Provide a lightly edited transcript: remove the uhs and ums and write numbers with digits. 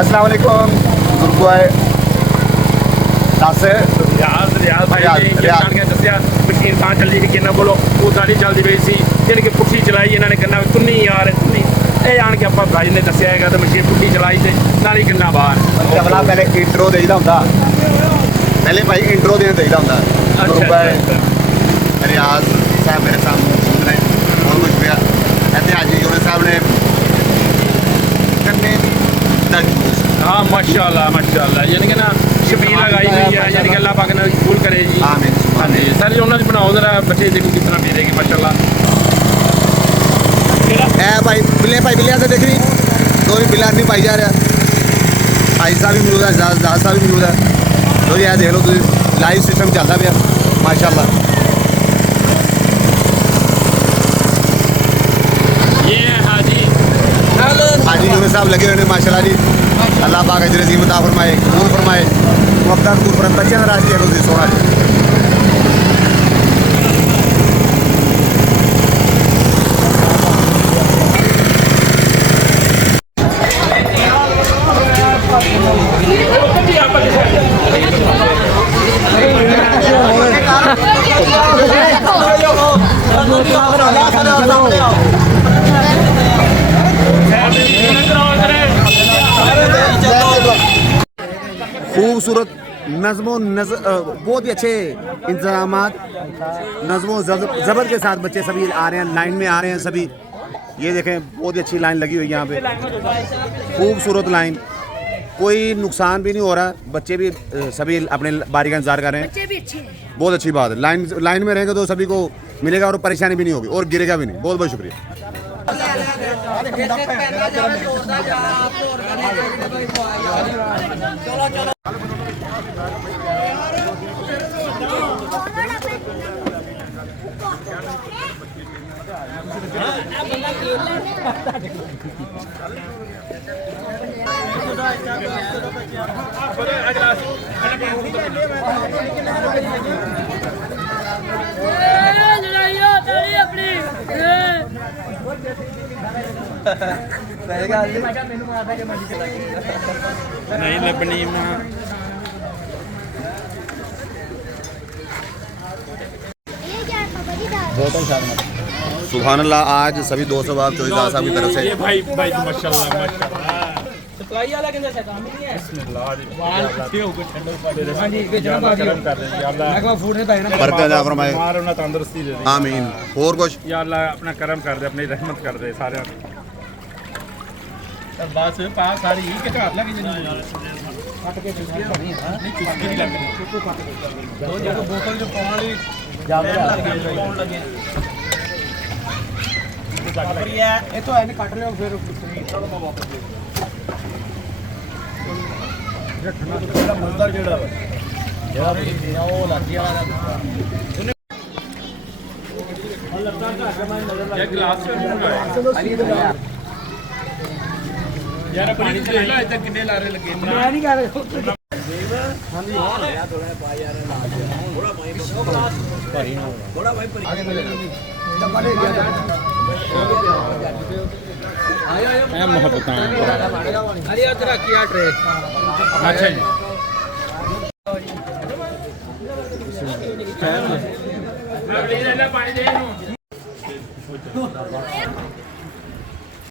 अस्सलाम वालेकुम गुरुद्वारे दस ਰਿਆਜ਼ ਭਾਈ ਨੇ ਇਹ ਜਾਣ ਕੇ ਦੱਸਿਆ ਮਸ਼ੀਨ ਤਾਂ ਚੱਲਦੀ ਸੀ ਕਿੰਨਾ ਬੋਲੋ ਉਹ ਸਾਡੀ ਚੱਲਦੀ ਪਈ ਸੀ ਜਿਹੜੀ ਕਿ ਪੁੱਠੀ ਚਲਾਈ ਇਹਨਾਂ ਨੇ ਕਹਿੰਦਾ ਤੁੰਨੀ ਯਾਰ ਤੁੰਨੀ ਇਹ ਆਣ ਕੇ ਆਪਾਂ ਭਾਈ ਨੇ ਦੱਸਿਆ ਹੈਗਾ ਤੇ ਮਸ਼ੀਨ ਪੁੱਠੀ ਚਲਾਈ ਤੇ ਨਾਲ ਹੀ ਕਿੰਨਾ ਬਾਹਰ ਤਬਲਾ ਪਹਿਲੇ ਇੰਟਰੋ ਦੇਈਦਾ ਹੁੰਦਾ ਪਹਿਲੇ ਭਾਈ ਇੰਟਰੋ ਦੇਈਦਾ ਹੁੰਦਾ ਰਿਆਜ਼ ਸਾਹਿਬ ਮੇਰੇ ਸਾਹਮਣੇ ਮੌਜੂਦ ਨੇ ਬਹੁਤ ਕੁਝ ਪਿਆ ਇੱਥੇ ਹਾਜੀ ਜੋੜੇ ਸਾਹਿਬ ਨੇ ਕੰਨੇ हाँ माशाल्लाह यानी कि ना शबील लगाई हुई है यानी कि अल्लाह पाक ने कबूल करे जी आमीन हाँ जी सर जी उन्होंने बनाओ जरा बच्चे देखो किस तरह पीरेगी माशाल्लाह है भाई बिल्ले से देख रही दो भी बिल्ला नहीं पाई जा रहा भाई साहब भी मौजूद है जहाज साहब भी मौजूद है तो ये देख लो तुम लाइव सिस्टम चलता पाया माशाल्लाह ये है हाजी यूनुस साहब लगे हुए हैं माशाल्लाह जी अल्लाह पाक अजर अज़ीम अता फरमाए कबूल फरमाए वक्ता कबूल फरमाए बच्चे रास्ते है सोना जी खूबसूरत नज़्मो बहुत ही अच्छे इंतजाम नज़्मो ज़बर के साथ बच्चे सभी आ रहे हैं लाइन में आ रहे हैं सभी ये देखें बहुत ही अच्छी लाइन लगी हुई है यहाँ पे खूबसूरत लाइन कोई नुकसान भी नहीं हो रहा बच्चे भी सभी अपने बारी का इंतजार कर रहे हैं बहुत अच्छी बात है लाइन में रहेंगे तो सभी को मिलेगा और परेशानी भी नहीं होगी और गिरेगा भी नहीं बहुत बहुत शुक्रिया नहीं लबनी सुभान अल्लाह आज सभी दोस्तों आप चौधरी साहब की तरफ से ये भाई माशाल्लाह सप्लाई वाला कहंदा शैतान नहीं है बिस्मिल्लाह बरकत अता फरमाए मार उन्हें तंदुरुस्ती दे आमीन और कुछ या अल्लाह अपना करम कर दे अपनी रहमत कर दे सारे बस पा सारी के हाथ लगे जिन्हें कट के नहीं चुस्की नहीं लगती दो जगह बोतल जो पाउन वाली पाउन लगे ये तो है कट रहे हो फिर वापस ठंडा मजदार जेड़ा जेड़ा वो लाठी वाला ये गिलास यार पानी से ले इधर कितने लारे लगे मैं नहीं कर रहा हां जी थोड़ा पा यार थोड़ा भाई आगे मिले डब्बा ले गया ए मोहब्बत अरे उधर किया ट्रे अच्छा जी मैं ले ले पानी दे